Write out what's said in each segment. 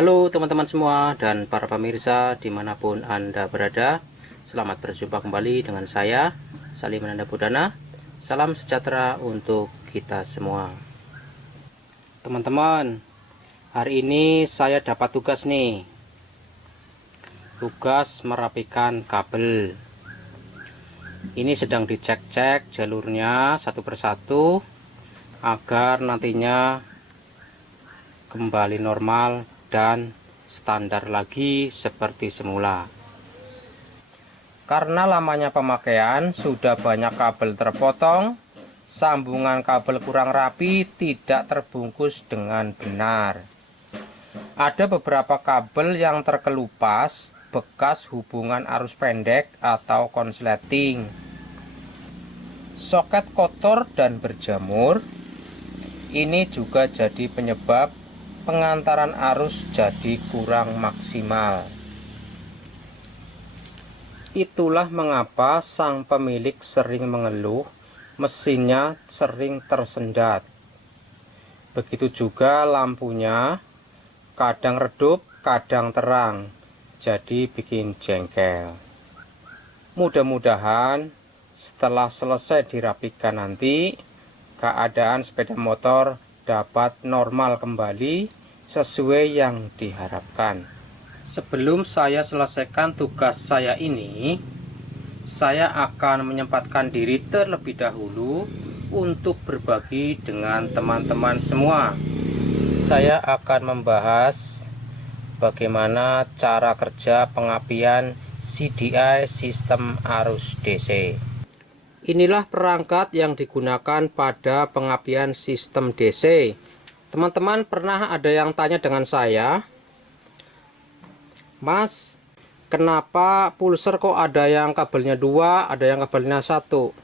Halo teman-teman semua dan para pemirsa dimanapun Anda berada. Selamat berjumpa kembali dengan saya Salim Ananda Budana. Salam sejahtera untuk kita semua. Teman-teman, hari ini saya dapat tugas nih. Tugas merapikan kabel. Ini sedang dicek-cek jalurnya satu persatu agar nantinya kembali normal dan standar lagi seperti semula. Karena lamanya pemakaian, sudah banyak kabel terpotong, sambungan kabel kurang rapi, tidak terbungkus dengan benar. Ada beberapa kabel yang terkelupas bekas hubungan arus pendek atau konsleting. Soket kotor dan berjamur. Ini juga jadi penyebab pengantaran arus jadi kurang maksimal. Itulah mengapa sang pemilik sering mengeluh mesinnya sering tersendat. Begitu juga lampunya kadang redup, kadang terang, jadi bikin jengkel. Mudah-mudahan setelah selesai dirapikan nanti, keadaan sepeda motor dapat normal kembali sesuai yang diharapkan. Sebelum saya selesaikan tugas saya ini, saya akan menyempatkan diri terlebih dahulu untuk berbagi dengan teman-teman semua. Saya akan membahas bagaimana cara kerja pengapian CDI sistem arus DC. Inilah perangkat yang digunakan pada pengapian sistem DC. Teman-teman pernah ada yang tanya dengan saya, Mas, kenapa pulser kok ada yang kabelnya 2, ada yang kabelnya 1?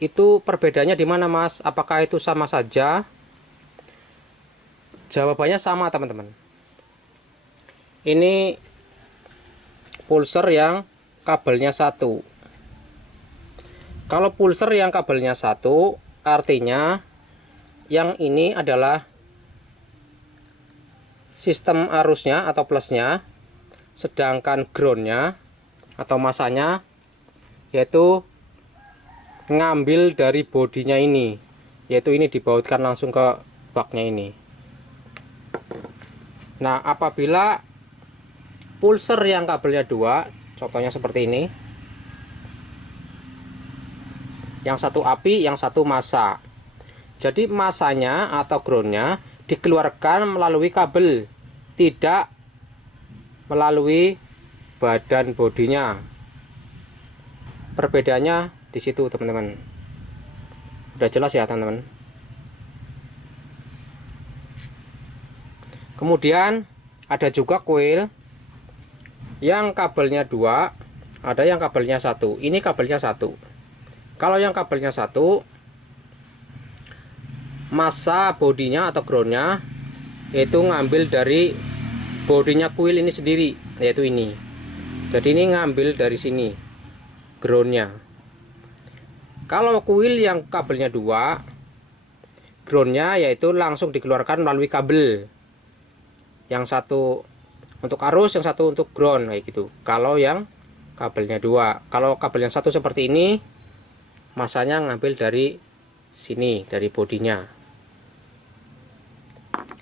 Itu perbedaannya di mana, Mas? Apakah itu sama saja? Jawabannya sama, teman-teman. Ini pulser yang kabelnya 1. Kalau pulser yang kabelnya 1, artinya yang ini adalah sistem arusnya atau plusnya, sedangkan groundnya atau masanya yaitu ngambil dari bodinya ini, yaitu ini dibautkan langsung ke baknya ini. Nah, apabila pulser yang kabelnya 2, contohnya seperti ini, yang satu api, yang satu massa. Jadi masanya atau groundnya dikeluarkan melalui kabel, tidak melalui badan bodinya. Perbedaannya di situ, teman-teman. Udah jelas ya, teman-teman. Kemudian ada juga coil yang kabelnya 2, ada yang kabelnya 1. Ini kabelnya 1. Kalau yang kabelnya 1, massa bodinya atau groundnya itu ngambil dari bodinya coil ini sendiri, yaitu ini. Jadi ini ngambil dari sini groundnya. Kalau coil yang kabelnya 2, groundnya yaitu langsung dikeluarkan melalui kabel. Yang satu untuk arus, yang satu untuk ground, kayak gitu. Kalau yang kabelnya 2, kalau kabel yang 1 seperti ini, masanya ngambil dari sini, dari bodinya.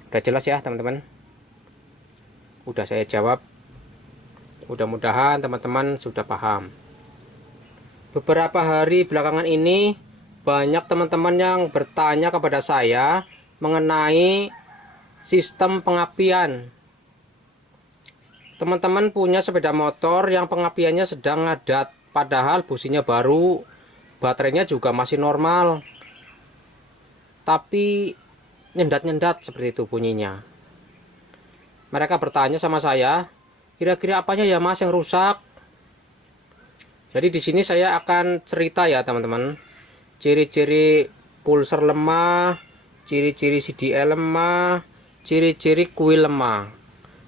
Udah jelas ya, teman-teman? Udah saya jawab. Mudah-mudahan teman-teman sudah paham. Beberapa hari belakangan ini banyak teman-teman yang bertanya kepada saya mengenai sistem pengapian. Teman-teman punya sepeda motor yang pengapiannya sedang ngadat, padahal businya baru, baterainya juga masih normal, tapi nyendat-nyendat seperti itu bunyinya. Mereka bertanya sama saya, kira-kira apanya ya Mas yang rusak? Jadi di sini saya akan cerita ya, teman-teman. Ciri-ciri pulser lemah, ciri-ciri CDI lemah, ciri-ciri coil lemah.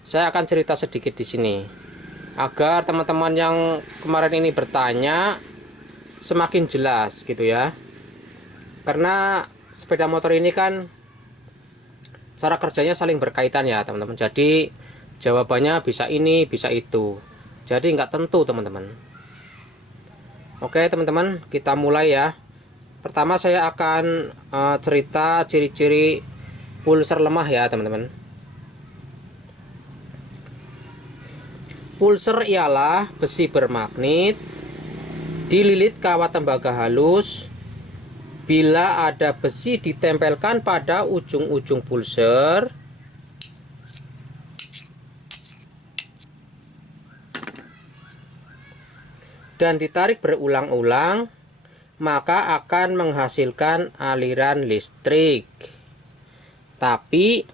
Saya akan cerita sedikit di sini agar teman-teman yang kemarin ini bertanya semakin jelas gitu ya. Karena sepeda motor ini kan cara kerjanya saling berkaitan ya, teman-teman. Jadi Jawabannya bisa ini, bisa itu. Jadi nggak tentu teman-teman. Oke teman-teman, kita mulai ya. Pertama saya akan cerita ciri-ciri pulser lemah ya teman-teman. Pulser ialah besi bermagnet dililit kawat tembaga halus. Bila ada besi ditempelkan pada ujung-ujung pulser, dan ditarik berulang-ulang, maka akan menghasilkan aliran listrik. Tapi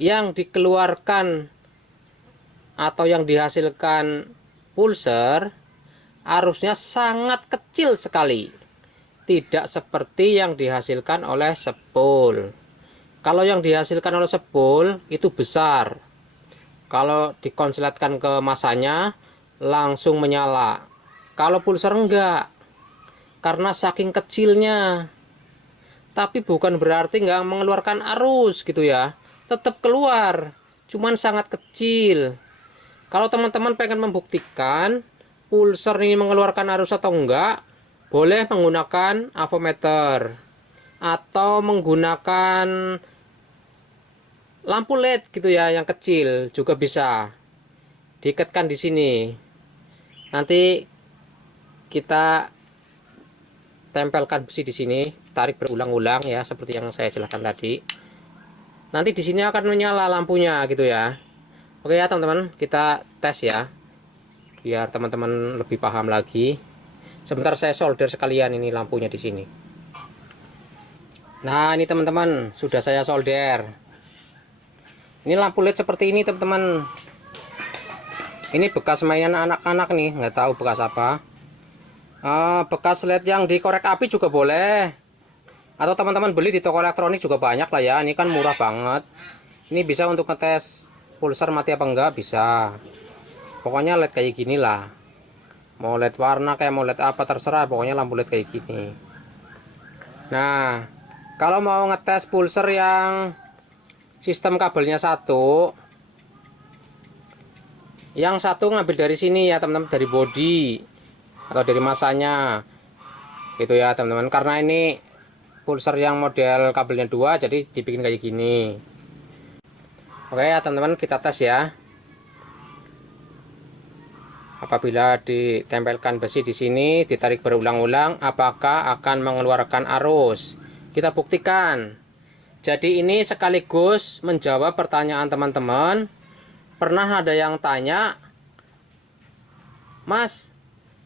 yang dikeluarkan atau yang dihasilkan pulser arusnya sangat kecil sekali, tidak seperti yang dihasilkan oleh spool. Kalau yang dihasilkan oleh spool itu besar, kalau dikonsletkan ke masanya langsung menyala. Kalau pulser enggak, karena saking kecilnya. Tapi bukan berarti nggak mengeluarkan arus gitu ya, tetap keluar, cuman sangat kecil. Kalau teman-teman pengen membuktikan pulser ini mengeluarkan arus atau enggak, boleh menggunakan avometer atau menggunakan lampu LED gitu ya, yang kecil juga bisa. Diikatkan di sini. Nanti kita tempelkan besi di sini, tarik berulang-ulang ya, seperti yang saya jelaskan tadi. Nanti di sini akan menyala lampunya gitu ya. Oke ya teman-teman, kita tes ya, biar teman-teman lebih paham lagi. Sebentar saya solder sekalian ini lampunya di sini. Nah ini teman-teman, sudah saya solder. Ini lampu LED seperti ini teman-teman. Ini bekas mainan anak-anak nih, nggak tahu bekas apa. Bekas LED yang dikorek api juga boleh, atau teman-teman beli di toko elektronik juga banyak lah ya. Ini kan murah banget. Ini bisa untuk ngetes pulser mati apa enggak, bisa. Pokoknya LED kayak gini lah, mau LED warna kayak mau LED apa terserah, pokoknya lampu LED kayak gini. Nah kalau mau ngetes pulser yang sistem kabelnya satu, yang satu ngambil dari sini ya teman-teman, dari body atau dari masanya gitu ya teman-teman, karena ini pulser yang model kabelnya dua, jadi dibikin kayak gini. Oke ya teman-teman, kita tes ya. Apabila ditempelkan besi di sini, ditarik berulang-ulang, apakah akan mengeluarkan arus? Kita buktikan. Jadi ini sekaligus menjawab pertanyaan teman-teman. Pernah ada yang tanya, Mas,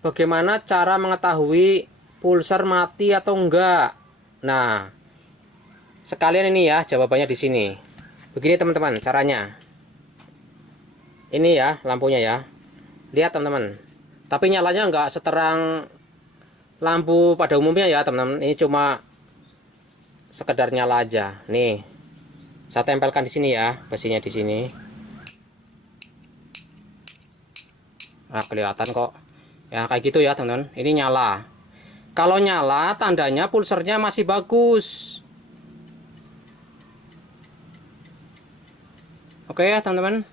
bagaimana cara mengetahui pulser mati atau enggak? Nah, sekalian ini ya jawabannya di sini. Begini teman-teman caranya. Ini ya lampunya ya. Lihat teman-teman. Tapi nyalanya enggak seterang lampu pada umumnya ya teman-teman. Ini cuma sekedar nyala aja. Nih. Saya tempelkan di sini ya, besinya di sini. Nah, kelihatan kok. Ya kayak gitu ya teman-teman. Ini nyala. Kalau nyala tandanya pulsernya masih bagus. Oke ya teman-teman.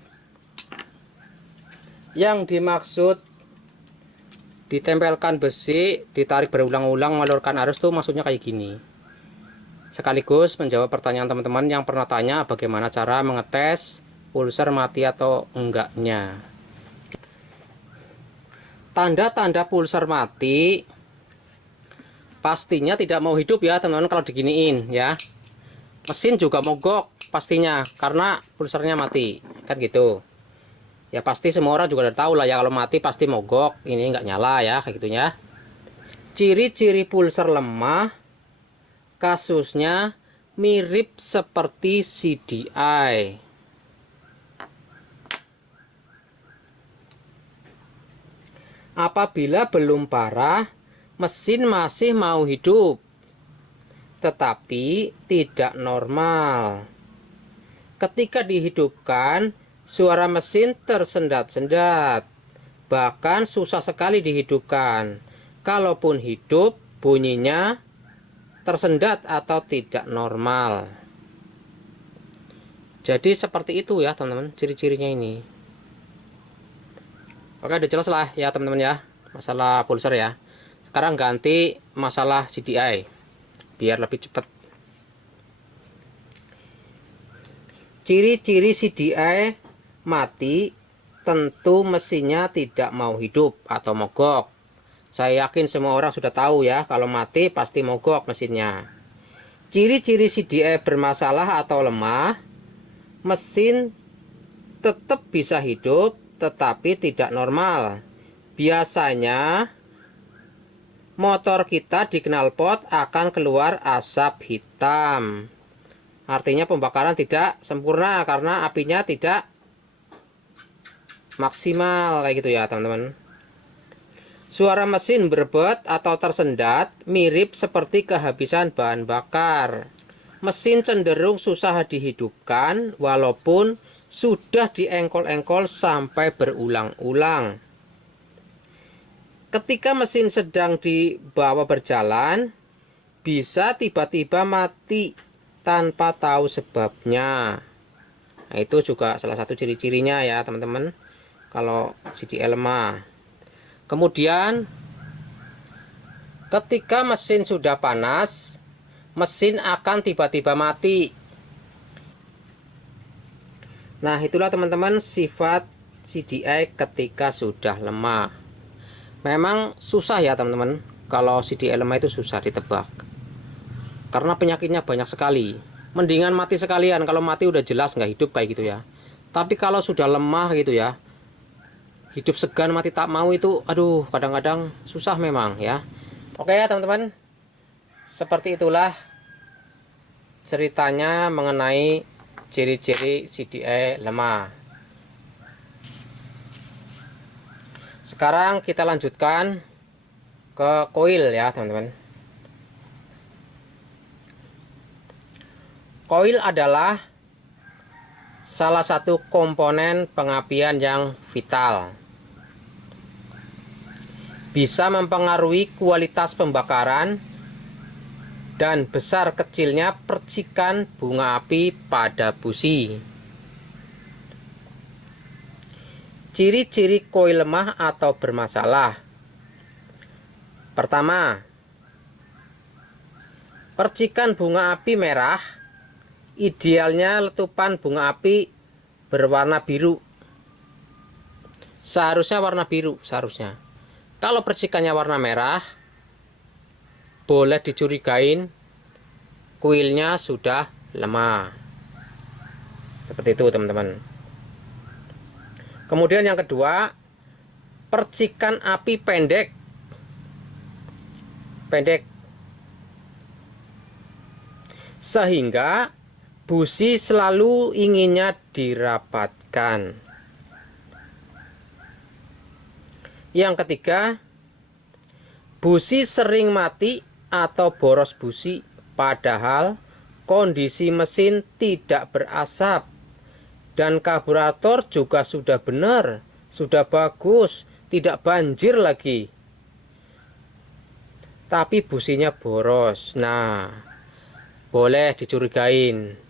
Yang dimaksud ditempelkan besi, ditarik berulang-ulang mengeluarkan arus tuh maksudnya kayak gini. Sekaligus menjawab pertanyaan teman-teman yang pernah tanya bagaimana cara mengetes pulser mati atau enggaknya. Tanda-tanda pulser mati pastinya tidak mau hidup ya teman-teman kalau diginiin ya. Mesin juga mogok pastinya karena pulsernya mati kan gitu ya. Pasti semua orang juga udah tahu lah ya, kalau mati pasti mogok, ini nggak nyala ya kayak gitunya. Ciri-ciri pulser lemah kasusnya mirip seperti CDI. Apabila belum parah, mesin masih mau hidup tetapi tidak normal. Ketika dihidupkan, suara mesin tersendat-sendat, bahkan susah sekali dihidupkan. Kalaupun hidup, bunyinya tersendat atau tidak normal. Jadi seperti itu ya teman-teman, ciri-cirinya ini. Oke, udah jelas lah ya teman-teman ya, masalah pulser ya. Sekarang ganti masalah CDI biar lebih cepat. Ciri-ciri CDI mati, tentu mesinnya tidak mau hidup atau mogok. Saya yakin semua orang sudah tahu ya, kalau mati pasti mogok mesinnya. Ciri-ciri CDI bermasalah atau lemah, mesin tetap bisa hidup tetapi tidak normal. Biasanya motor kita di knalpot akan keluar asap hitam. Artinya pembakaran tidak sempurna karena apinya tidak maksimal kayak gitu ya teman-teman. Suara mesin berebet atau tersendat mirip seperti kehabisan bahan bakar. Mesin cenderung susah dihidupkan walaupun sudah diengkol-engkol sampai berulang-ulang. Ketika mesin sedang dibawa berjalan, bisa tiba-tiba mati tanpa tahu sebabnya. Nah, itu juga salah satu ciri-cirinya ya teman-teman, kalau CDI lemah. Kemudian ketika mesin sudah panas, mesin akan tiba-tiba mati. Nah, itulah teman-teman sifat CDI ketika sudah lemah. Memang susah ya teman-teman, kalau CDI lemah itu susah ditebak karena penyakitnya banyak sekali. Mendingan mati sekalian, kalau mati udah jelas nggak hidup kayak gitu ya. Tapi kalau sudah lemah gitu ya, hidup segan mati tak mau itu, aduh, kadang-kadang susah memang ya. Oke ya teman-teman, seperti itulah ceritanya mengenai ciri-ciri CDI lemah. Sekarang kita lanjutkan ke koil ya teman-teman. Koil adalah salah satu komponen pengapian yang vital. Bisa mempengaruhi kualitas pembakaran dan besar kecilnya percikan bunga api pada busi. Ciri-ciri koil lemah atau bermasalah. Pertama, percikan bunga api merah. Idealnya letupan bunga api berwarna biru. Seharusnya warna biru seharusnya. Kalau percikannya warna merah, boleh dicurigain kuilnya sudah lemah. Seperti itu teman-teman. Kemudian yang kedua, percikan api pendek. Sehingga busi selalu inginnya dirapatkan. Yang ketiga, busi sering mati atau boros busi, padahal kondisi mesin tidak berasap dan karburator juga sudah benar, sudah bagus, tidak banjir lagi. Tapi businya boros. Nah, boleh dicurigain.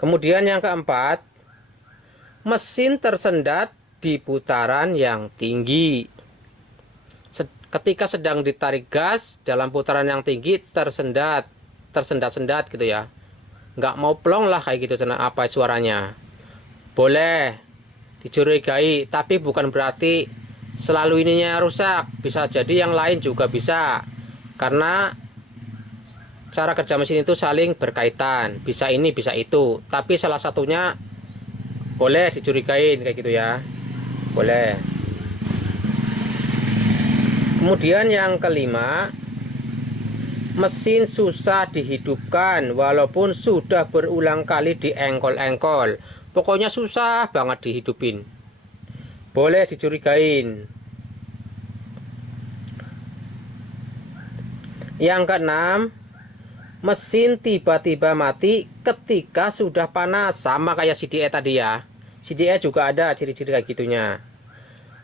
Kemudian yang keempat, mesin tersendat di putaran yang tinggi. Ketika sedang ditarik gas dalam putaran yang tinggi, tersendat-sendat gitu ya. Nggak mau plong lah kayak gitu, apa suaranya. Boleh dicurigai, tapi bukan berarti selalu ininya rusak. Bisa jadi yang lain juga bisa. Karena cara kerja mesin itu saling berkaitan, bisa ini bisa itu, tapi salah satunya boleh dicurigain kayak gitu ya, boleh. Kemudian yang kelima, mesin susah dihidupkan walaupun sudah berulang kali diengkol-engkol. Pokoknya susah banget dihidupin, boleh dicurigain. Yang keenam, mesin tiba-tiba mati ketika sudah panas. Sama kayak CDI tadi ya. CDI juga ada ciri-ciri kayak gitunya.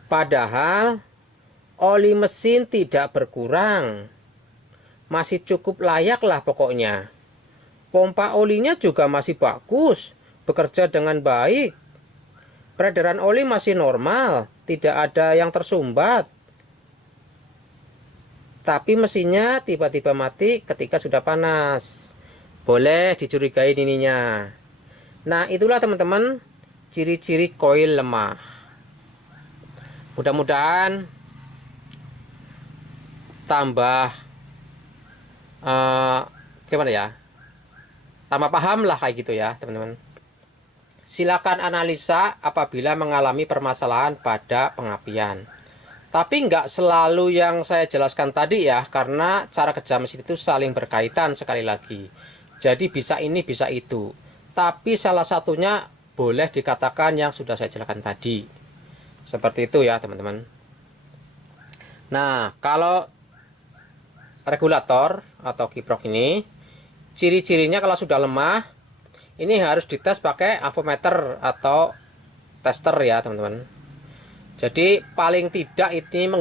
Padahal oli mesin tidak berkurang, masih cukup layak lah pokoknya. Pompa olinya juga masih bagus, bekerja dengan baik. Peredaran oli masih normal, tidak ada yang tersumbat. Tapi mesinnya tiba-tiba mati ketika sudah panas. Boleh dicurigai ininya. Nah, itulah teman-teman ciri-ciri koil lemah. Mudah-mudahan tambah gimana ya? Tambah paham lah kayak gitu ya, teman-teman. Silakan analisa apabila mengalami permasalahan pada pengapian. Tapi nggak selalu yang saya jelaskan tadi ya, karena cara kerja mesin itu saling berkaitan sekali lagi. Jadi bisa ini, bisa itu. Tapi salah satunya boleh dikatakan yang sudah saya jelaskan tadi. Seperti itu ya, teman-teman. Nah, kalau regulator atau kiprok ini, ciri-cirinya kalau sudah lemah, ini harus dites pakai avometer atau tester ya, teman-teman. Jadi paling tidak ini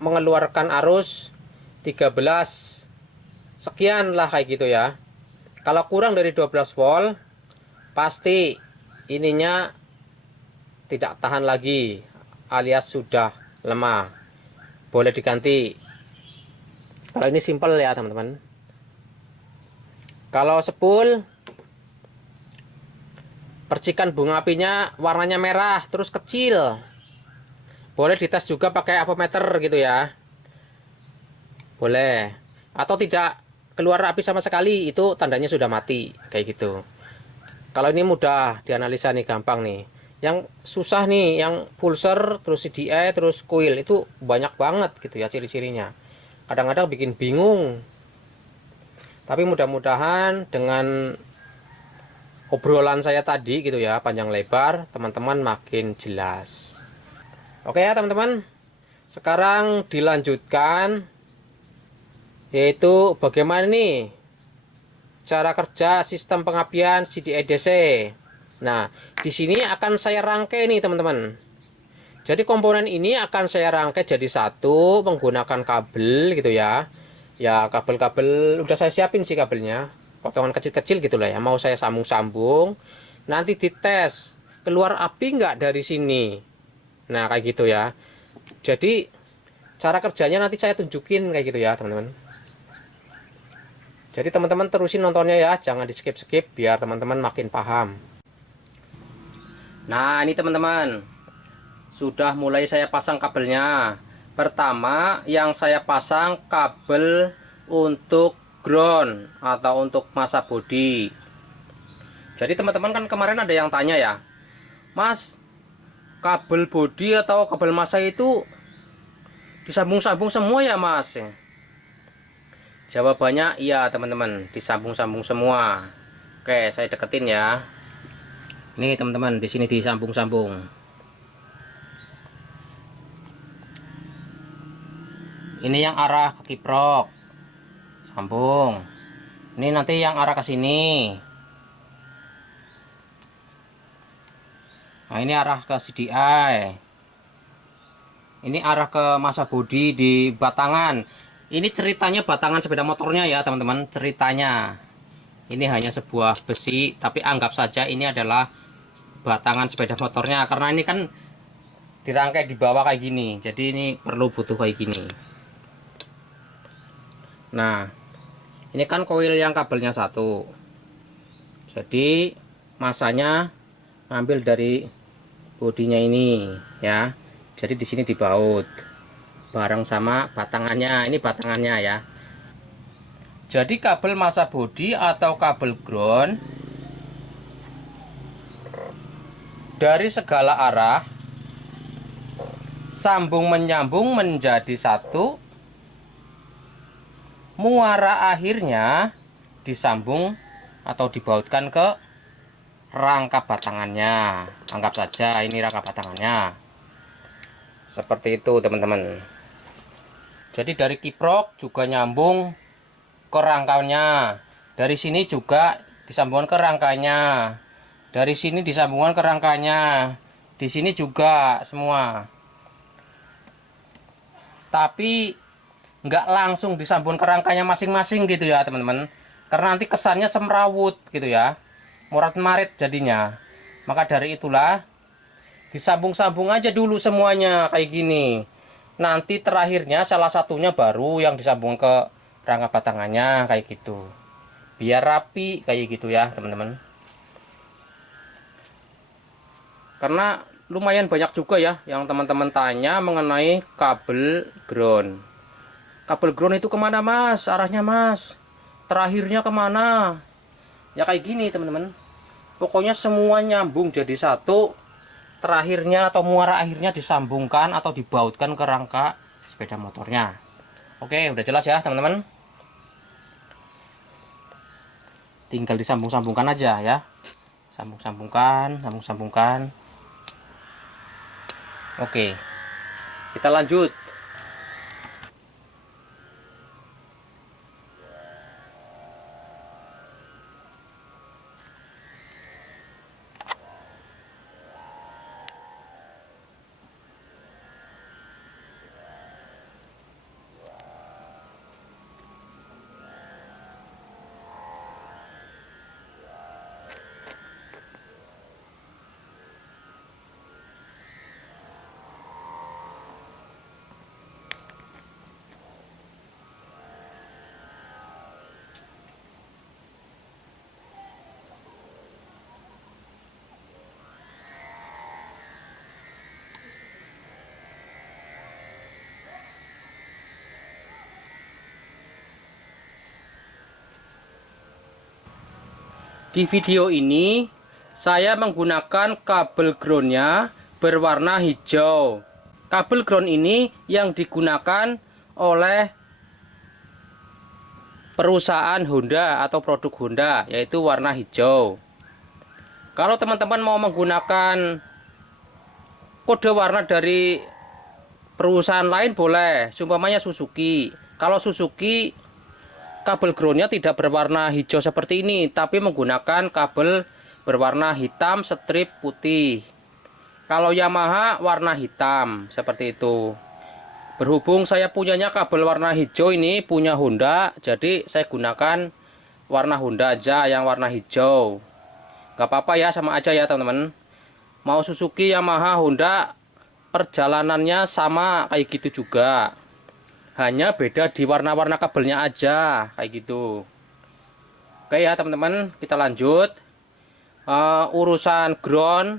mengeluarkan arus 13 sekian lah kayak gitu ya. Kalau kurang dari 12 volt pasti ininya tidak tahan lagi alias sudah lemah. Boleh diganti. Kalau ini simple ya, teman-teman. Kalau spool percikan bunga apinya warnanya merah terus kecil, boleh dites juga pakai avometer gitu ya. Boleh. Atau tidak keluar api sama sekali, itu tandanya sudah mati kayak gitu. Kalau ini mudah dianalisa nih, gampang nih. Yang susah nih yang pulser terus CDI terus coil, itu banyak banget gitu ya ciri-cirinya. Kadang-kadang bikin bingung. Tapi mudah-mudahan dengan obrolan saya tadi gitu ya, panjang lebar, teman-teman makin jelas. Oke ya teman-teman, sekarang dilanjutkan, yaitu bagaimana nih cara kerja sistem pengapian CDI DC. Nah, di sini akan saya rangkai nih teman-teman. Jadi komponen ini akan saya rangkai jadi satu menggunakan kabel gitu ya. Ya kabel-kabel udah saya siapin sih kabelnya, potongan kecil-kecil gitu lah ya. Mau saya sambung-sambung, nanti dites keluar api nggak dari sini. Nah kayak gitu ya. Jadi cara kerjanya nanti saya tunjukin kayak gitu ya teman-teman. Jadi teman-teman terusin nontonnya ya, jangan di skip-skip biar teman-teman makin paham. Nah ini teman-teman, sudah mulai saya pasang kabelnya. Pertama yang saya pasang kabel untuk ground atau untuk masa bodi. Jadi teman-teman kan kemarin ada yang tanya ya, Mas, kabel bodi atau kabel masa itu disambung-sambung semua ya Mas? Jawabannya iya teman-teman, disambung-sambung semua. Oke, saya deketin ya. Nih teman-teman, di sini disambung-sambung. Ini yang arah ke kiprok, sambung. Ini nanti yang arah ke sini. Nah ini arah ke CDI, ini arah ke masa bodi di batangan. Ini ceritanya batangan sepeda motornya ya teman-teman. Ceritanya ini hanya sebuah besi, tapi anggap saja ini adalah batangan sepeda motornya, karena ini kan dirangkai di bawah kayak gini, jadi ini perlu butuh kayak gini. Nah ini kan koil yang kabelnya satu, jadi masanya ngambil dari bodinya ini ya. Jadi di sini dibaut bareng sama batangannya. Ini batangannya ya. Jadi kabel masa bodi atau kabel ground dari segala arah sambung menyambung menjadi satu. Muara akhirnya disambung atau dibautkan ke rangka batangannya. Anggap saja ini rangka batangannya. Seperti itu teman-teman. Jadi dari kiprok juga nyambung ke rangkanya. Dari sini juga disambungkan ke rangkanya. Dari sini disambungkan ke rangkanya. Di sini juga semua. Tapi nggak langsung disambungkan ke rangkanya masing-masing gitu ya teman-teman. Karena nanti kesannya semrawut gitu ya. Morat-marit jadinya. Maka dari itulah disambung-sambung aja dulu semuanya kayak gini. Nanti terakhirnya salah satunya baru yang disambung ke rangka batangannya kayak gitu. Biar rapi kayak gitu ya teman-teman. Karena lumayan banyak juga ya yang teman-teman tanya mengenai kabel ground. Kabel ground itu kemana mas? Arahnya mas? Terakhirnya kemana? Ya kayak gini teman-teman. Pokoknya semua nyambung jadi satu. Terakhirnya atau muara akhirnya disambungkan atau dibautkan ke rangka sepeda motornya. Oke, udah jelas ya teman-teman. Tinggal disambung-sambungkan aja ya. Sambung-sambungkan, sambung-sambungkan. Oke, kita lanjut. Di video ini saya menggunakan kabel groundnya berwarna hijau. Kabel ground ini yang digunakan oleh perusahaan Honda atau produk Honda, yaitu warna hijau. Kalau teman-teman mau menggunakan kode warna dari perusahaan lain boleh, seumpamanya Suzuki. Kalau Suzuki kabel groundnya tidak berwarna hijau seperti ini, tapi menggunakan kabel berwarna hitam strip putih. Kalau Yamaha warna hitam seperti itu. Berhubung saya punyanya kabel warna hijau ini punya Honda, jadi saya gunakan warna Honda aja yang warna hijau. Gak apa-apa ya, sama aja ya teman-teman. Mau Suzuki, Yamaha, Honda, perjalanannya sama kayak gitu juga. Hanya beda di warna-warna kabelnya aja kayak gitu. Oke ya teman-teman, kita lanjut. Urusan ground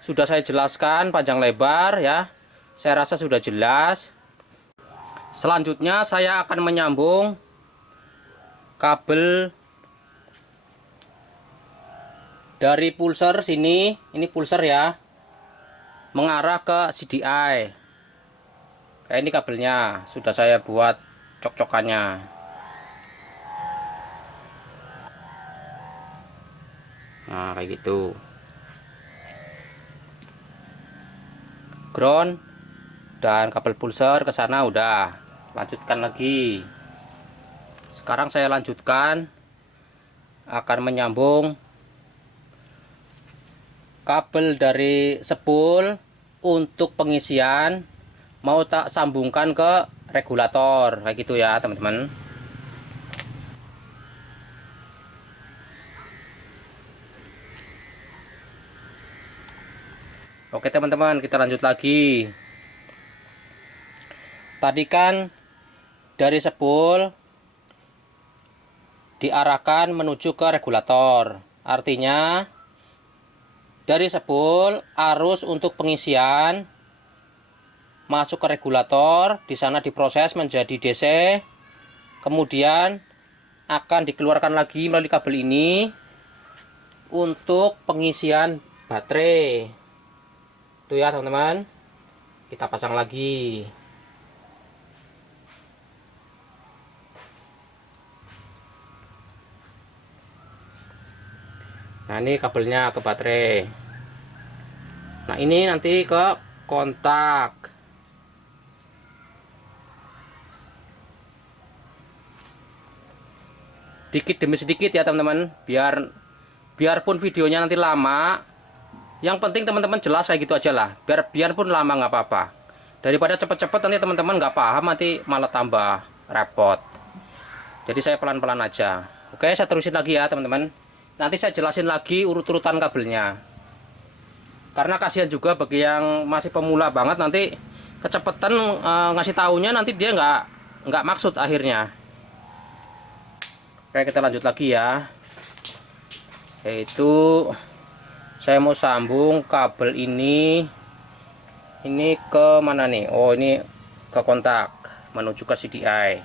sudah saya jelaskan panjang lebar ya. Saya rasa sudah jelas. Selanjutnya saya akan menyambung kabel dari pulser sini. Ini pulser ya, mengarah ke CDI. Kayak ini kabelnya sudah saya buat cok-cokannya. Nah kayak gitu. Ground dan kabel pulser ke sana udah. Lanjutkan lagi. Sekarang saya lanjutkan akan menyambung kabel dari spool untuk pengisian. Mau tak sambungkan ke regulator kayak gitu ya teman-teman. Oke teman-teman, kita lanjut lagi. Tadi kan dari spool diarahkan menuju ke regulator. Artinya dari spool arus untuk pengisian masuk ke regulator, di sana diproses menjadi DC, kemudian akan dikeluarkan lagi melalui kabel ini untuk pengisian baterai. Itu ya teman-teman, kita pasang lagi. Nah ini kabelnya ke baterai. Nah ini nanti ke kontak. Sedikit demi sedikit ya teman-teman, biarpun videonya nanti lama, yang penting teman-teman jelas kayak gitu aja lah. Biarpun lama nggak apa-apa, daripada cepet-cepet nanti teman-teman nggak paham, nanti malah tambah repot. Jadi saya pelan-pelan aja. Oke, saya terusin lagi ya teman-teman. Nanti saya jelasin lagi urut-urutan kabelnya. karena kasihan juga bagi yang masih pemula banget, nanti kecepatan ngasih taunya, nanti dia nggak maksud akhirnya. Oke, kita lanjut lagi ya, yaitu saya mau sambung kabel ini ke mana nih? Oh, ini ke kontak menuju ke CDI.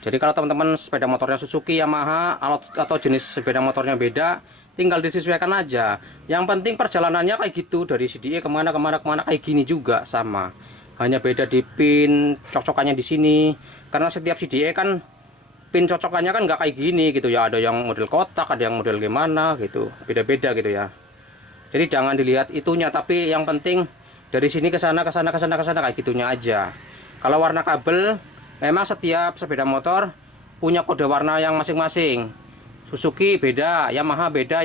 Jadi kalau teman-teman sepeda motornya Suzuki, Yamaha, atau jenis sepeda motornya beda, tinggal disesuaikan aja. Yang penting perjalanannya kayak gitu, dari CDI kemana kayak gini juga sama. Hanya beda di pin cocokannya di sini. Karena setiap CDI kan pin cocokannya kan nggak kayak gini gitu ya. Ada yang model kotak, ada yang model gimana gitu, beda-beda gitu ya. Jadi jangan dilihat itunya, tapi yang penting dari sini ke sana kayak gitunya aja. Kalau warna kabel, memang setiap sepeda motor punya kode warna yang masing-masing. Suzuki beda, Yamaha beda,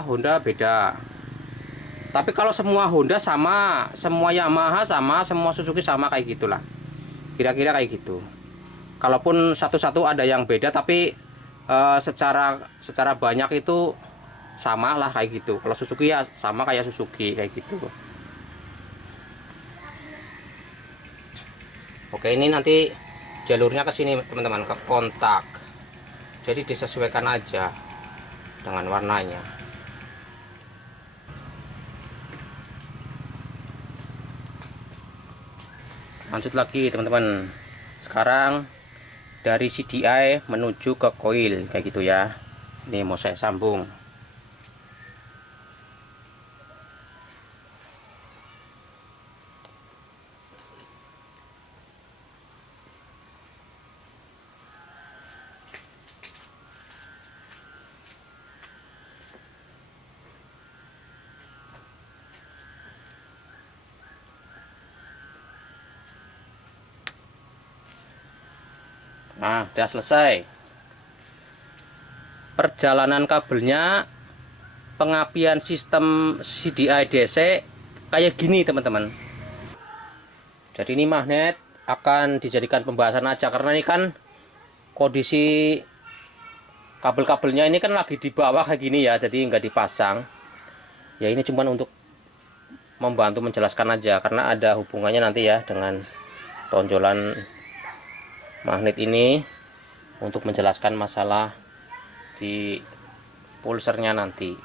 Honda beda. Tapi kalau semua Honda sama, semua Yamaha sama, semua Suzuki sama, kayak gitulah. Kira-kira kayak gitu. Kalaupun satu-satu ada yang beda, tapi secara banyak itu sama lah kayak gitu. Kalau Suzuki ya sama kayak Suzuki kayak gitu. Oke, ini nanti jalurnya ke sini teman-teman, ke kontak. Jadi disesuaikan aja dengan warnanya. Lanjut lagi teman-teman. Sekarang dari CDI menuju ke koil kayak gitu ya. Ini mau saya sambung. Nah, udah selesai. Perjalanan kabelnya, pengapian sistem CDI DC kayak gini teman-teman. Jadi ini magnet akan dijadikan pembahasan aja, karena ini kan kondisi kabel-kabelnya ini kan lagi di bawah kayak gini ya, jadi nggak dipasang. Ya ini cuma untuk membantu menjelaskan aja, karena ada hubungannya nanti ya dengan tonjolan magnet ini, untuk menjelaskan masalah di pulsernya nanti.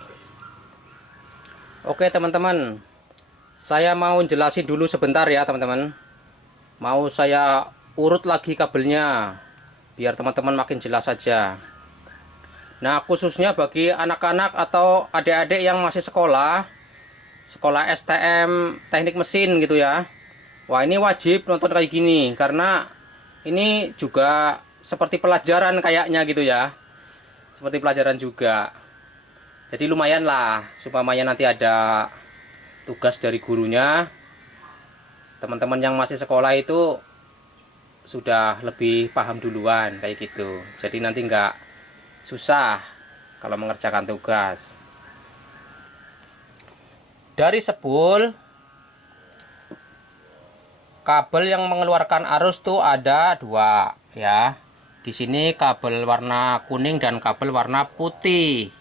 Oke teman-teman, saya mau jelasin dulu sebentar ya teman-teman. Mau saya urut lagi kabelnya biar teman-teman makin jelas saja. Nah, khususnya bagi anak-anak atau adik-adik yang masih sekolah STM teknik mesin gitu ya. Wah, ini wajib nonton kayak gini, karena ini juga seperti pelajaran kayaknya gitu ya. Seperti pelajaran juga. Jadi lumayan lah, supaya nanti ada tugas dari gurunya. Teman-teman yang masih sekolah itu sudah lebih paham duluan kayak gitu. Jadi nanti nggak susah kalau mengerjakan tugas. Dari spool kabel yang mengeluarkan arus tuh ada dua ya. Di sini kabel warna kuning dan kabel warna putih.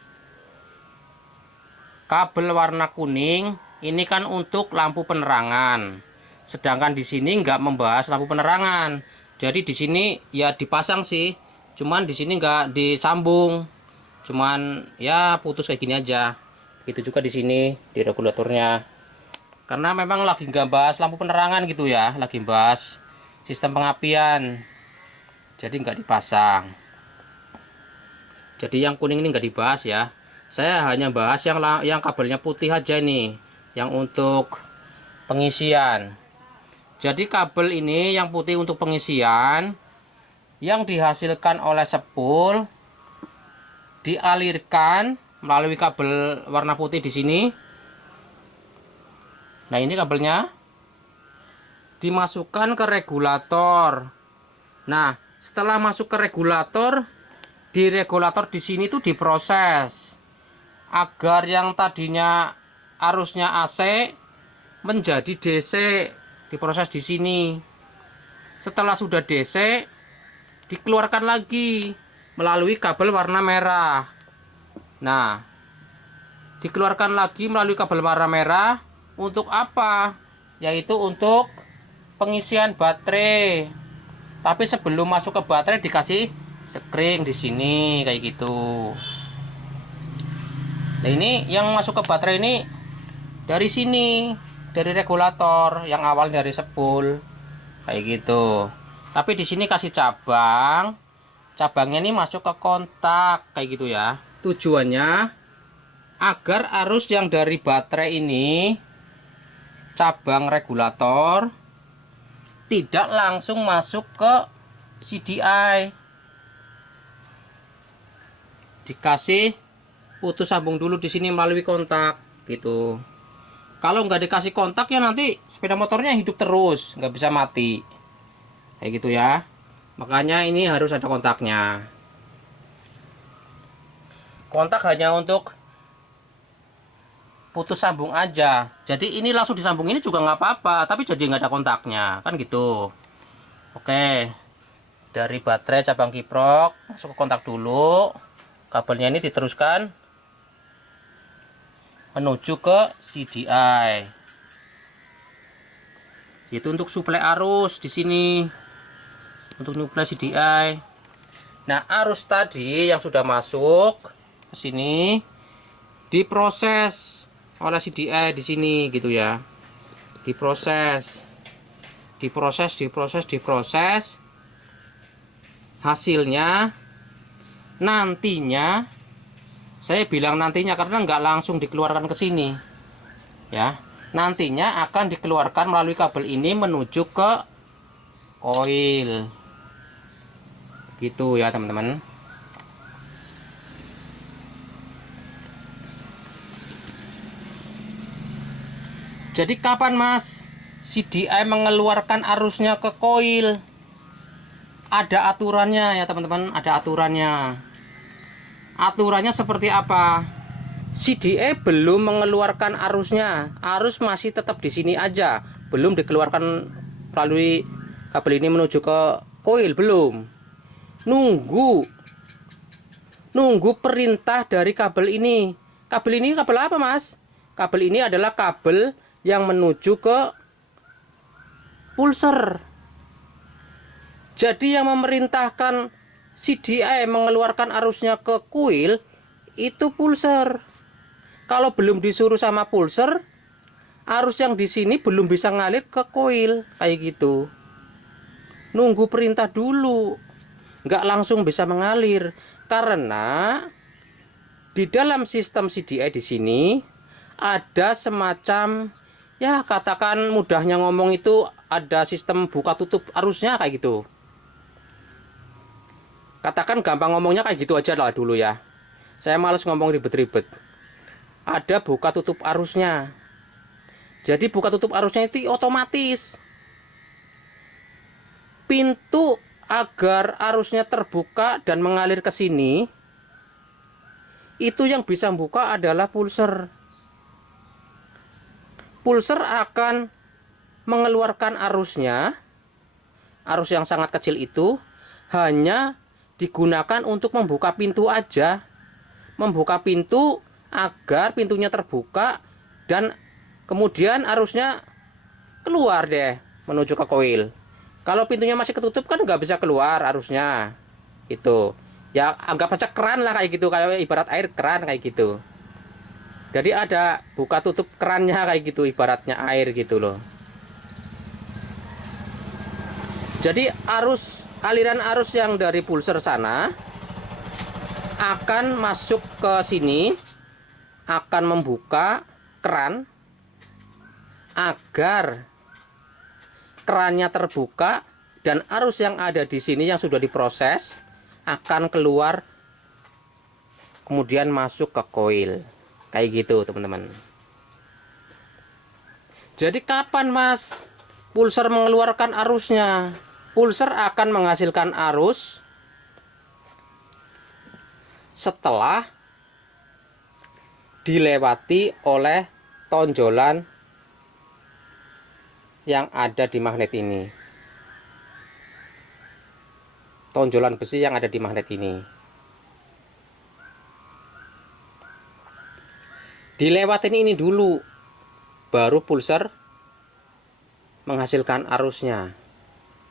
Kabel warna kuning ini kan untuk lampu penerangan. Sedangkan di sini nggak membahas lampu penerangan. Jadi di sini ya dipasang sih, cuman di sini nggak disambung. Cuman ya putus kayak gini aja. Begitu juga di sini di regulatornya. Karena memang lagi nggak bahas lampu penerangan gitu ya, lagi bahas sistem pengapian, jadi nggak dipasang. Jadi yang kuning ini nggak dibahas ya, saya hanya bahas yang kabelnya putih aja nih, yang untuk pengisian. Jadi kabel ini yang putih untuk pengisian, yang dihasilkan oleh spool dialirkan melalui kabel warna putih di sini. Nah, ini kabelnya dimasukkan ke regulator. Nah, setelah masuk ke regulator, di regulator di sini tuh diproses agar yang tadinya arusnya AC menjadi DC, diproses di sini. Setelah sudah DC, dikeluarkan lagi melalui kabel warna merah. Nah, dikeluarkan lagi melalui kabel warna merah untuk apa? Yaitu untuk pengisian baterai. Tapi sebelum masuk ke baterai dikasih sekring di sini kayak gitu. Nah, ini yang masuk ke baterai ini dari sini, dari regulator yang awal dari spool kayak gitu. Tapi di sini kasih cabang. Cabangnya ini masuk ke kontak kayak gitu ya. Tujuannya agar arus yang dari baterai ini cabang regulator tidak langsung masuk ke CDI. Dikasih putus sambung dulu di sini melalui kontak gitu. Kalau nggak dikasih kontak ya nanti sepeda motornya hidup terus, nggak bisa mati kayak gitu ya. Makanya ini harus ada kontaknya. Kontak hanya untuk putus sambung aja. Jadi ini langsung disambung ini juga nggak apa-apa, tapi jadi nggak ada kontaknya kan gitu. Oke, dari baterai cabang kiprok masuk ke kontak dulu. Kabelnya ini diteruskan menuju ke CDI. Itu untuk suplai arus di sini. Untuk suplai CDI. Nah, arus tadi yang sudah masuk ke sini diproses oleh CDI di sini gitu ya. Diproses. Hasilnya nantinya, saya bilang nantinya karena nggak langsung dikeluarkan ke sini ya, nantinya akan dikeluarkan melalui kabel ini menuju ke koil gitu ya teman-teman. Jadi kapan mas CDI mengeluarkan arusnya ke koil? Ada aturannya ya teman-teman, ada aturannya. Aturannya seperti apa? CDI belum mengeluarkan arusnya, arus masih tetap di sini aja, belum dikeluarkan melalui kabel ini menuju ke koil, belum. Nunggu perintah dari kabel ini. Kabel ini kabel apa mas? Kabel ini adalah kabel yang menuju ke pulser. Jadi yang memerintahkan CDI mengeluarkan arusnya ke kuil itu pulser. Kalau belum disuruh sama pulser, arus yang di sini belum bisa ngalir ke kuil kayak gitu. Nunggu perintah dulu, nggak langsung bisa mengalir karena di dalam sistem CDI di sini ada semacam, ya katakan mudahnya ngomong itu ada sistem buka tutup arusnya kayak gitu. Katakan gampang ngomongnya kayak gitu aja lah dulu ya. Saya males ngomong ribet-ribet. Ada buka tutup arusnya. Jadi buka tutup arusnya itu otomatis. Pintu agar arusnya terbuka dan mengalir ke sini, itu yang bisa buka adalah pulser. Pulser akan mengeluarkan arusnya. Arus yang sangat kecil itu hanya digunakan untuk membuka pintu aja, membuka pintu agar pintunya terbuka dan kemudian arusnya keluar deh menuju ke koil. Kalau pintunya masih ketutup kan nggak bisa keluar arusnya itu ya, anggap saja keran lah kayak gitu, kayak ibarat air keran kayak gitu. Jadi ada buka tutup kerannya kayak gitu, ibaratnya air gitu loh. Jadi aliran arus yang dari pulser sana akan masuk ke sini, akan membuka keran agar kerannya terbuka dan arus yang ada di sini yang sudah diproses akan keluar kemudian masuk ke koil kayak gitu teman-teman. Jadi kapan mas pulser mengeluarkan arusnya? Pulser akan menghasilkan arus setelah dilewati oleh tonjolan yang ada di magnet ini. tonjolan besi yang ada di magnet ini. Dilewatin ini dulu, baru pulser menghasilkan arusnya.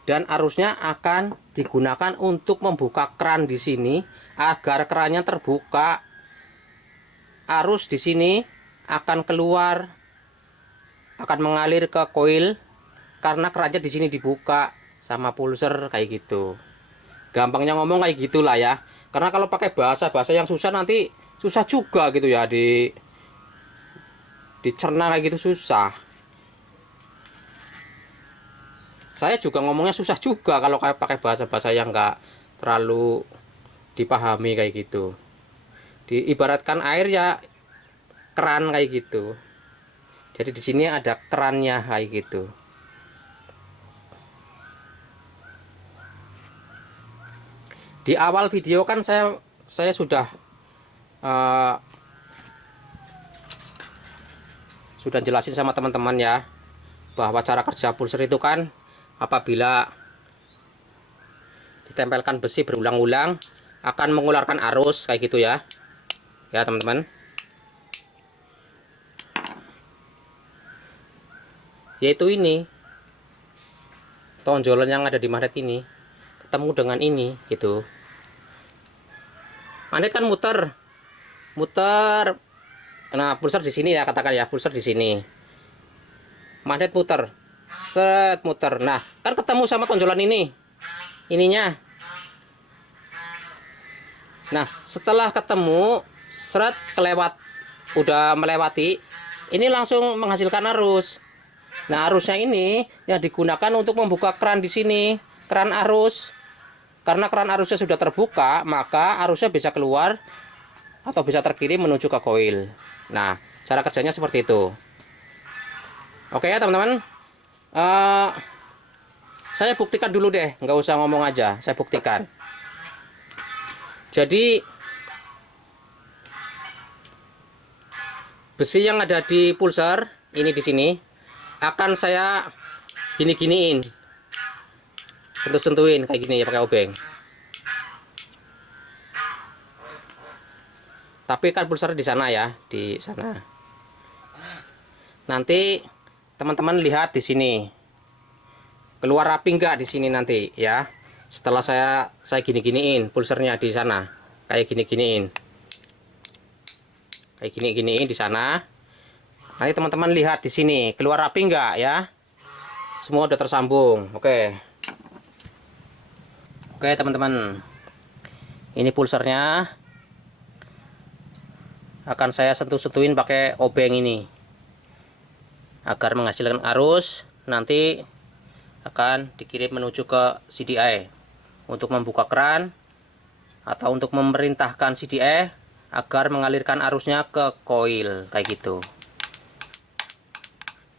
Dan arusnya akan digunakan untuk membuka keran di sini agar kerannya terbuka. Arus di sini akan keluar, akan mengalir ke koil karena kerannya di sini dibuka sama pulser kayak gitu. Gampangnya ngomong kayak gitulah ya. Karena kalau pakai bahasa-bahasa yang susah nanti susah juga gitu ya, dicerna kayak gitu susah. Saya juga ngomongnya susah juga kalau kayak pakai bahasa-bahasa yang nggak terlalu dipahami kayak gitu. Diibaratkan air ya keran kayak gitu. Jadi di sini ada kerannya kayak gitu. Di awal video kan saya sudah jelasin sama teman-teman ya, bahwa cara kerja pulser itu kan apabila ditempelkan besi berulang-ulang akan mengeluarkan arus kayak gitu ya. Ya, teman-teman. Yaitu ini. Tonjolan yang ada di magnet ini ketemu dengan ini gitu. Magnet kan muter. Muter. Nah, pulser di sini ya, katakan ya, pulser di sini. Magnet muter. Set, muter. Nah, kan ketemu sama tonjolan ini. Ininya. Nah, setelah ketemu, seret kelewat, udah melewati, ini langsung menghasilkan arus. Nah, arusnya ini yang digunakan untuk membuka keran di sini, keran arus. Karena keran arusnya sudah terbuka, maka arusnya bisa keluar atau bisa terkirim menuju ke koil. Nah, cara kerjanya seperti itu. Oke ya, teman-teman. Saya buktikan dulu deh, nggak usah ngomong aja, saya buktikan. Jadi besi yang ada di pulser ini di sini akan saya gini-giniin, sentuh-sentuhin kayak gini ya pakai obeng. Tapi kan pulser di sana ya, di sana. Nanti teman-teman lihat di sini keluar rapi nggak di sini nanti ya. Setelah saya gini-giniin pulsernya di sana, kayak gini-giniin, kayak gini-giniin di sana. Nanti teman-teman lihat di sini keluar rapi nggak ya. Semua udah tersambung. Oke. Oke, teman-teman. Ini pulsernya akan saya sentuh-sentuhin pakai obeng ini agar menghasilkan arus. Nanti akan dikirim menuju ke CDI untuk membuka keran atau untuk memerintahkan CDI agar mengalirkan arusnya ke koil kayak gitu.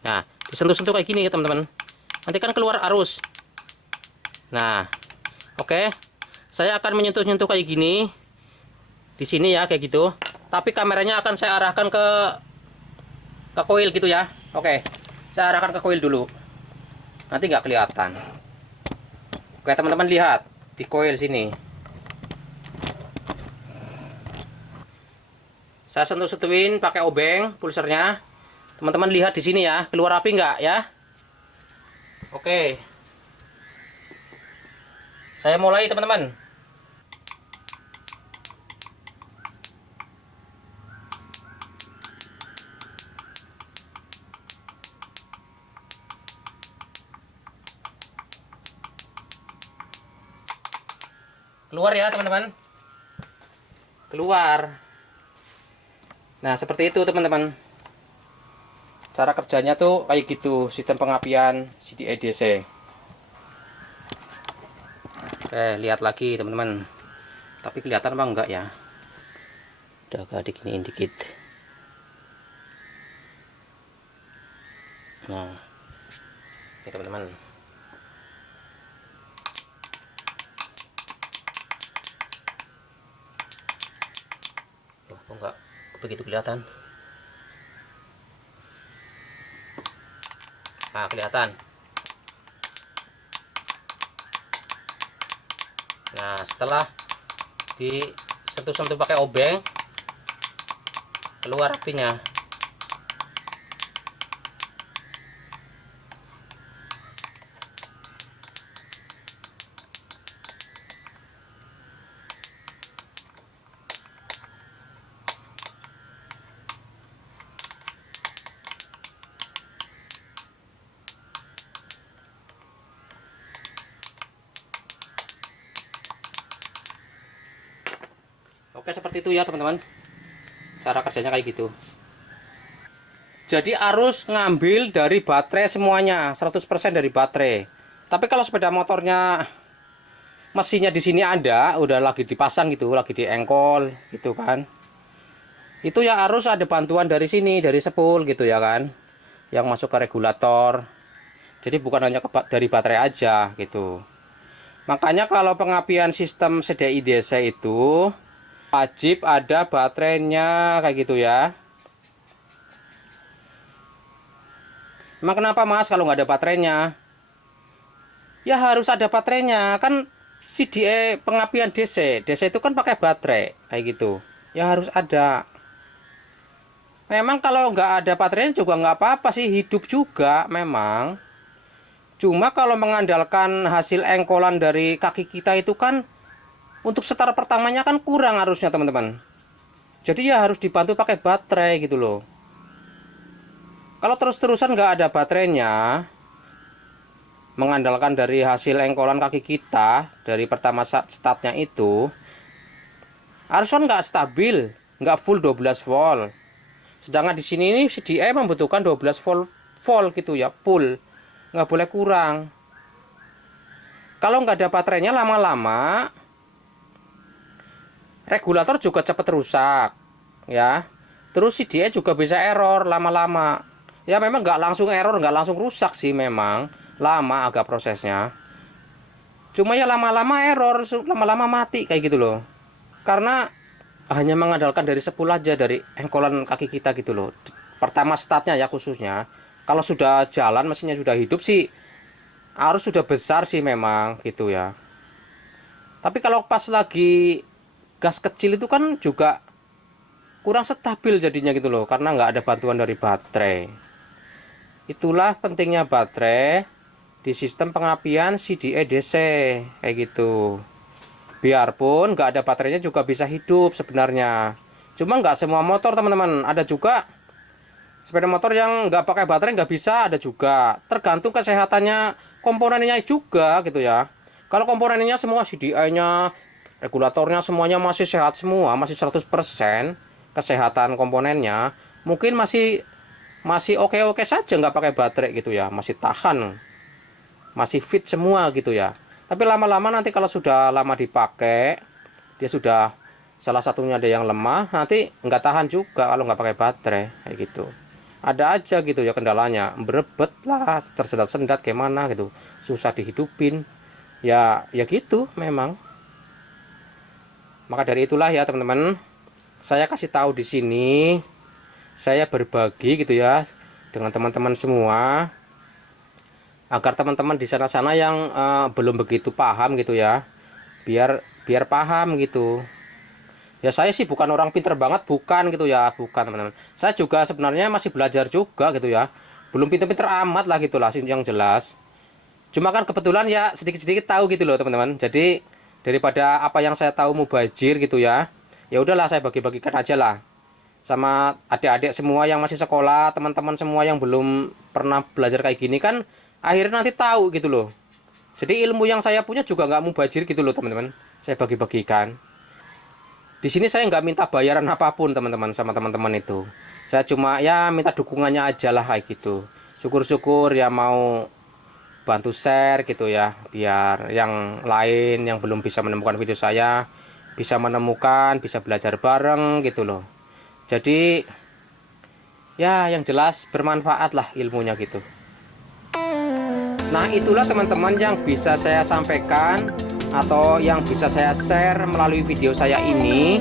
Nah, disentuh-sentuh kayak gini ya teman-teman. Nanti kan keluar arus. Nah, oke. Saya akan menyentuh-nyentuh kayak gini di sini ya, kayak gitu. Tapi kameranya akan saya arahkan ke koil gitu ya. Oke. Saya arahkan ke koil dulu. Nanti nggak kelihatan. Oke, teman-teman lihat di koil sini. Saya sentuh-sentuhin pakai obeng pulsernya. Teman-teman lihat di sini ya, keluar api nggak ya? Oke. Saya mulai, teman-teman. Keluar ya, teman-teman. Keluar. Nah, seperti itu, teman-teman. Cara kerjanya tuh kayak gitu, sistem pengapian CDI DC. Oke, lihat lagi teman-teman. Tapi kelihatan apa enggak ya? Udah agak diginiin dikit. Nah, ini teman-teman. Oh, kok enggak begitu kelihatan? Nah, kelihatan. Nah, setelah disentuh-sentuh pakai obeng, keluar apinya. Oke, seperti itu ya teman-teman, cara kerjanya kayak gitu. Jadi harus ngambil dari baterai semuanya, 100% dari baterai. Tapi kalau sepeda motornya mesinnya di sini ada, udah lagi dipasang gitu, lagi diengkol gitu kan, itu ya harus ada bantuan dari sini, dari spool gitu ya kan, yang masuk ke regulator. Jadi bukan hanya dari baterai aja gitu. Makanya kalau pengapian sistem CDI DC itu wajib ada baterainya kayak gitu ya. Emang kenapa Mas kalau nggak ada baterainya? Ya harus ada baterainya, kan CDI pengapian DC itu kan pakai baterai kayak gitu. Ya harus ada. Memang kalau nggak ada baterainya juga nggak apa-apa sih, hidup juga memang. Cuma kalau mengandalkan hasil engkolan dari kaki kita itu kan untuk setar pertamanya kan kurang harusnya teman-teman. Jadi ya harus dibantu pakai baterai gitu loh. Kalau terus-terusan nggak ada baterainya, mengandalkan dari hasil engkolan kaki kita dari pertama startnya itu, harusnya nggak stabil, nggak full 12 volt. Sedangkan di sini ini CDI membutuhkan 12 volt gitu ya, full, nggak boleh kurang. Kalau nggak ada baterainya lama-lama regulator juga cepat rusak ya, terus CDI juga bisa error lama-lama ya. Memang nggak langsung error, nggak langsung rusak sih, memang lama agak prosesnya. Cuma ya lama-lama error, lama-lama mati kayak gitu loh, karena hanya mengandalkan dari spool aja, dari engkolan kaki kita gitu loh, pertama startnya ya khususnya. Kalau sudah jalan, mesinnya sudah hidup sih, harus sudah besar sih memang gitu ya. Tapi kalau pas lagi gas kecil itu kan juga kurang stabil jadinya gitu loh, karena nggak ada bantuan dari baterai. Itulah pentingnya baterai di sistem pengapian CDI DC kayak gitu. Biarpun nggak ada baterainya juga bisa hidup sebenarnya. Cuma nggak semua motor teman-teman, ada juga sepeda motor yang nggak pakai baterai nggak bisa, ada juga. Tergantung kesehatannya komponennya juga gitu ya. Kalau komponennya semua, CDI-nya, regulatornya semuanya masih sehat semua, masih 100% kesehatan komponennya, mungkin masih oke-oke saja nggak pakai baterai gitu ya, masih tahan, masih fit semua gitu ya. Tapi lama-lama nanti kalau sudah lama dipakai, dia sudah salah satunya ada yang lemah, nanti nggak tahan juga kalau nggak pakai baterai kayak gitu. Ada aja gitu ya kendalanya, berebet lah, tersendat-sendat gimana gitu, susah dihidupin ya, ya gitu memang. Maka dari itulah ya teman-teman, saya kasih tahu di sini, saya berbagi gitu ya dengan teman-teman semua, agar teman-teman di sana-sana yang belum begitu paham gitu ya, biar paham gitu. Ya saya sih bukan orang pinter banget, bukan gitu ya, bukan teman-teman. Saya juga sebenarnya masih belajar juga gitu ya, belum pinter-pinter amat lah gitulah yang jelas. Cuma kan kebetulan ya sedikit-sedikit tahu gitu loh teman-teman. Jadi daripada apa yang saya tahu mubazir gitu ya, ya udahlah saya bagi-bagikan aja lah sama adik-adik semua yang masih sekolah, teman-teman semua yang belum pernah belajar kayak gini kan, akhirnya nanti tahu gitu loh. Jadi ilmu yang saya punya juga nggak mubazir gitu loh teman-teman, saya bagi-bagikan. Di sini saya nggak minta bayaran apapun teman-teman sama teman-teman itu. Saya cuma ya minta dukungannya aja lah kayak gitu. Syukur-syukur ya mau bantu share gitu ya, biar yang lain yang belum bisa menemukan video saya bisa menemukan, bisa belajar bareng gitu loh. Jadi ya yang jelas bermanfaat lah ilmunya gitu. Nah itulah teman-teman yang bisa saya sampaikan atau yang bisa saya share melalui video saya ini.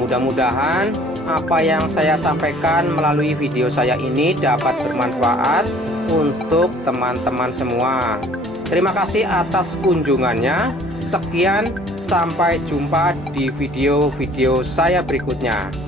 Mudah-mudahan apa yang saya sampaikan melalui video saya ini dapat bermanfaat untuk teman-teman semua. Terima kasih atas kunjungannya. Sekian, sampai jumpa di video-video saya berikutnya.